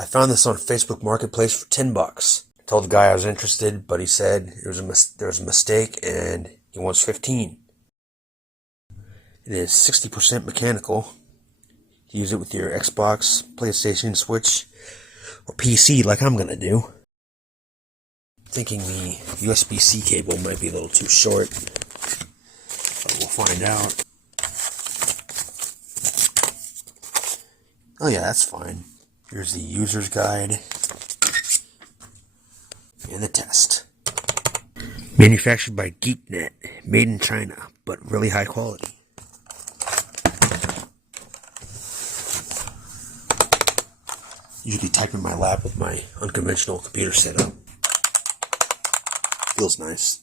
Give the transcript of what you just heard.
I found this on Facebook Marketplace for $10. I told the guy I was interested, but he said there was a mistake and he wants 15. It is 60% mechanical. Use it with your Xbox, PlayStation, Switch, or PC like I'm gonna do. Thinking the USB-C cable might be a little too short, but we'll find out. Oh yeah, that's fine. Here's the user's guide and the test. Manufactured by Geeknet, made in China, but really high quality. Usually type in my lap with my unconventional computer setup. Feels nice.